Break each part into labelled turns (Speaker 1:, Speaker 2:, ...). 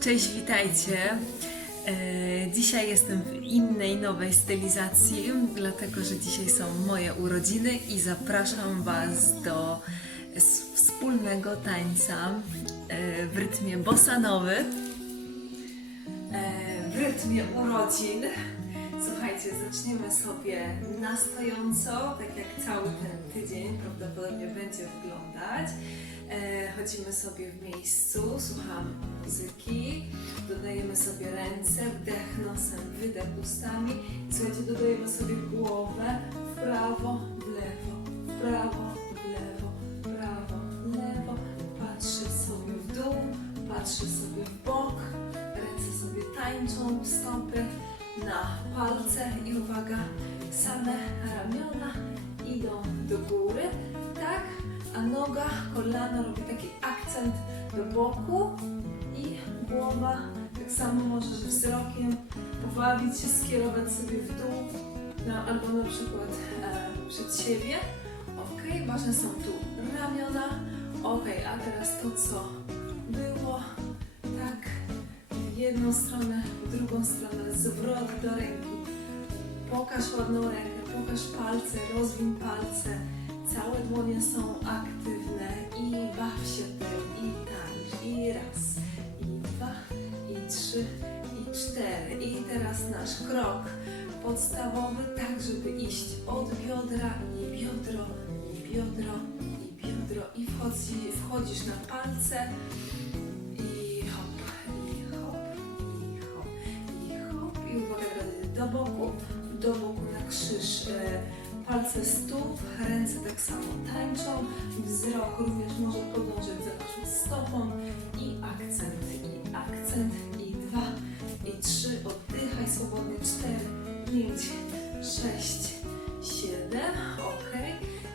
Speaker 1: Cześć, witajcie. E, Dzisiaj jestem w innej, nowej stylizacji, dlatego że dzisiaj są moje urodziny i zapraszam Was do wspólnego tańca e, w rytmie bossanowy, e, w rytmie urodzin. Słuchajcie, zaczniemy sobie na stojąco, tak jak cały ten tydzień prawdopodobnie będzie wyglądać. E, chodzimy sobie w miejscu, słuchamy muzyki, dodajemy sobie ręce, wdech nosem, wydech ustami. Słuchajcie, dodajemy sobie głowę w prawo, w lewo, w prawo, w lewo, w prawo, w lewo. Patrzę sobie w dół, patrzę sobie w bok, ręce sobie tańczą, stopy na palce i uwaga, same ramiona A noga, kolano robi taki akcent do boku i głowa tak samo możesz wzrokiem pobawić się, skierować sobie w dół albo na przykład e, przed siebie. Ok, ważne są tu ramiona. Ok, a teraz to co było, tak, jedną stronę, drugą stronę, zwrot do ręki. Pokaż ładną rękę, pokaż palce, rozwin palce. Całe dłonie są aktywne i baw się tym i tańcz. I raz, i dwa, i trzy, i cztery. I teraz nasz krok podstawowy, tak żeby iść od biodra, nie biodro, nie biodro, nie biodro. I wchodzi, wchodzisz na palce i hop, i hop, i hop, i hop. I uwaga teraz do boku, do boku na krzyż. E, palce stóp, ręce tak samo tańczą, wzrok również może podążać za naszą stopą i akcent, i akcent, i dwa, i trzy, oddychaj swobodnie, cztery, pięć, sześć, siedem, ok,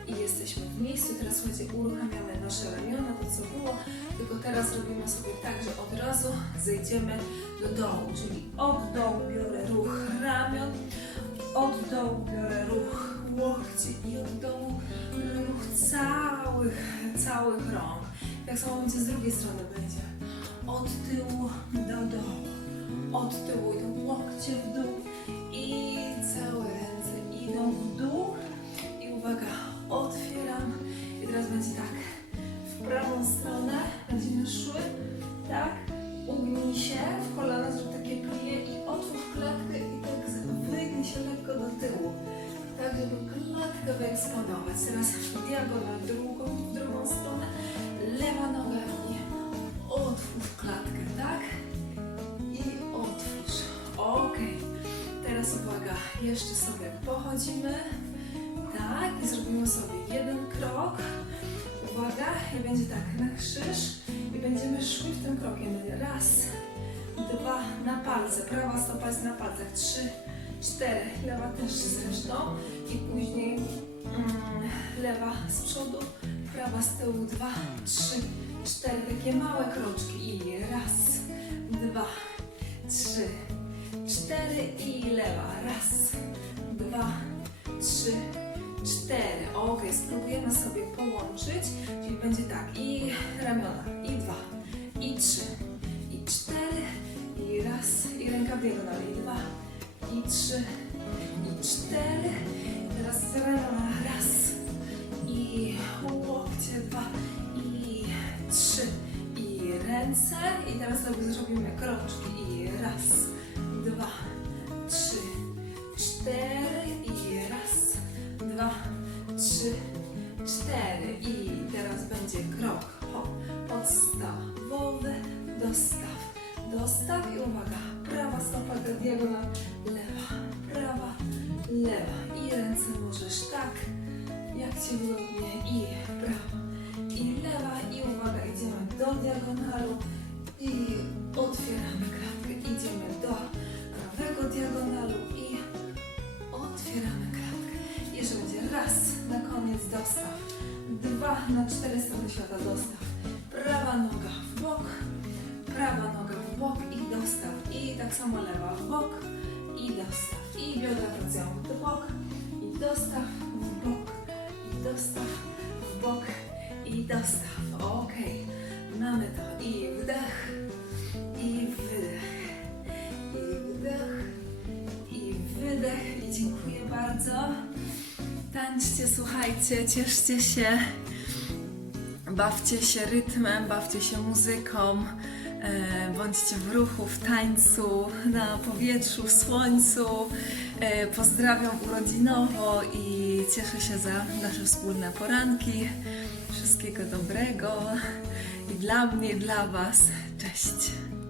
Speaker 1: i jesteśmy w miejscu, teraz słuchajcie, uruchamiamy nasze ramiona, to co było, tylko teraz robimy sobie tak, że od razu zejdziemy do dołu, czyli od dołu biorę ruch ramion, od dołu biorę ruch łokci i od dołu ruch całych, całych rąk. Tak samo będzie z drugiej strony będzie. Od tyłu do dołu, od tyłu idą łokcie w dół i całe ręce idą w dół. Wyeksponować. Teraz diagonal drugą, w drugą stronę. Lewa noga i otwórz klatkę, tak? I otwórz. Ok. Teraz uwaga, jeszcze sobie pochodzimy. Tak, i zrobimy sobie jeden krok. Uwaga, i będzie tak na krzyż. I będziemy szły w tym krokiem. Raz, dwa, na palce. Prawa stopa jest na palcach. Trzy, cztery. Lewa też zresztą. I później lewa z przodu, prawa z tyłu. Dwa, trzy, cztery. Takie małe kroczki. I raz, dwa, trzy, cztery. I lewa. Raz, dwa, trzy, cztery. Ok, spróbujemy sobie połączyć. Czyli będzie tak. I ramiona. I dwa, i trzy, i cztery. I raz. I ręka w diagonal. I dwa, i trzy, i cztery. Teraz ramiona. Raz. I łokcie. Dwa, i trzy. I ręce. I teraz sobie zrobimy kroczki. I raz, dwa, trzy, cztery. I raz, dwa, trzy, cztery. I teraz będzie krok hop, podstawowy, dostaw, dostaw i uwaga, prawa stopa do możesz tak, jak Ci wygodnie i prawa, i lewa i uwaga, idziemy do diagonalu i otwieramy klatkę, idziemy do prawego diagonalu i otwieramy klatkę. Jeszcze będzie raz, na koniec dostaw, dwa, na cztery strony świata dostaw, prawa noga w bok, prawa noga w bok i dostaw, i tak samo lewa w bok i dostaw, i biodra pracują w bok dostaw w bok, i dostaw w bok, i dostaw. Ok, mamy to. I wdech, i wydech, i wdech, i wydech. I dziękuję bardzo. Tańczcie, słuchajcie, cieszcie się. Bawcie się rytmem, bawcie się muzyką, e, bądźcie w ruchu, w tańcu, na powietrzu, w słońcu. E, pozdrawiam urodzinowo i cieszę się za nasze wspólne poranki. Wszystkiego dobrego i dla mnie, i dla Was. Cześć!